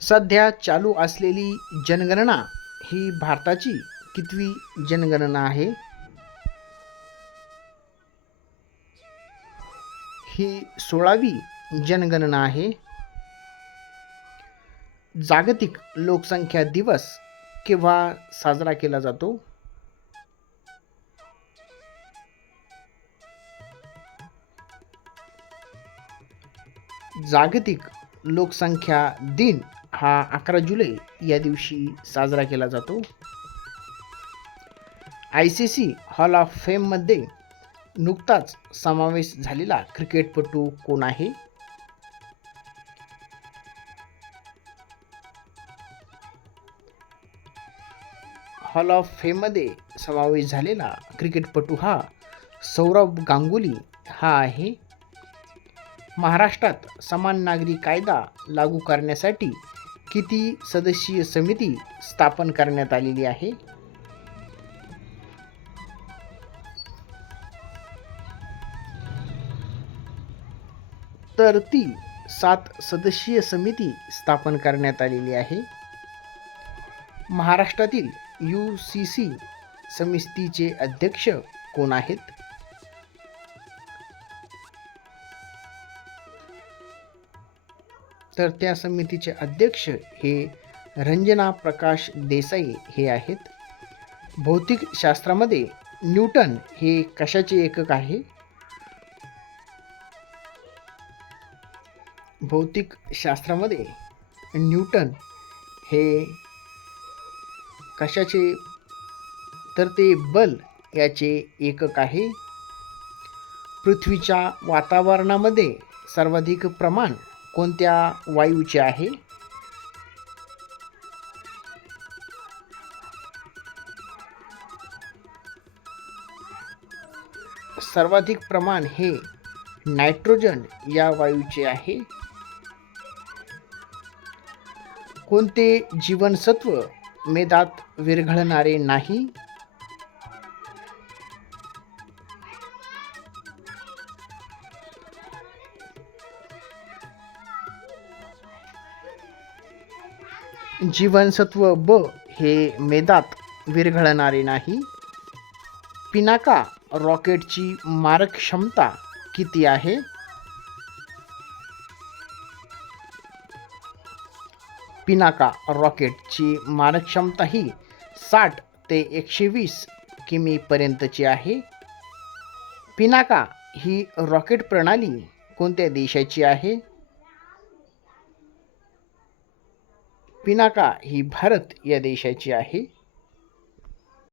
सध्या चालू असलेली जनगणना ही भारताची कितवी जनगणना आहे? ही 16वी जनगणना आहे. जागतिक लोकसंख्या दिवस केव्हा साजरा केला जातो? जागतिक लोकसंख्या दिन हा 11 जुलै या दिवशी साजरा केला जातो. ICC हॉल ऑफ फेममध्ये नुकताच समावेश झालेला क्रिकेटपटू कोण आहे? हॉल ऑफ फेममध्ये समावेश झालेला क्रिकेटपटू हा सौरव गांगुली हा आहे. महाराष्ट्रात समान नागरी कायदा लागू करण्यासाठी किती सदस्यीय समिती स्थापन करण्यात आलेली आहे? तर ती 7 सदस्यीय समिती स्थापन करण्यात आलेली आहे. महाराष्ट्रातील UCC समितीचे अध्यक्ष कोण आहेत? तर त्या समितीचे अध्यक्ष हे रंजना प्रकाश देसाई हे आहेत. भौतिकशास्त्रामध्ये न्यूटन हे कशाचे एकक आहे? भौतिकशास्त्रामध्ये न्यूटन हे कशाचे, तर ते बल याचे एकक आहे. पृथ्वीच्या वातावरणामध्ये सर्वाधिक प्रमाण कोणत्या वायूचे आहे? सर्वाधिक प्रमाण हे नायट्रोजन या वायूचे आहे. कोणते जीवनसत्व मेदात विरघळणारे नाही? जीवनसत्व ब हे मेदात विरघळणारे नाही. पिनाका रॉकेटची मारक क्षमता किती आहे? पिनाका रॉकेटची मारक क्षमता ही 60 ते 120 किमी पर्यंतची आहे. पिनाका ही रॉकेट प्रणाली कोणत्या देशाची आहे? पिनाका ही भारत या देशाची आहे.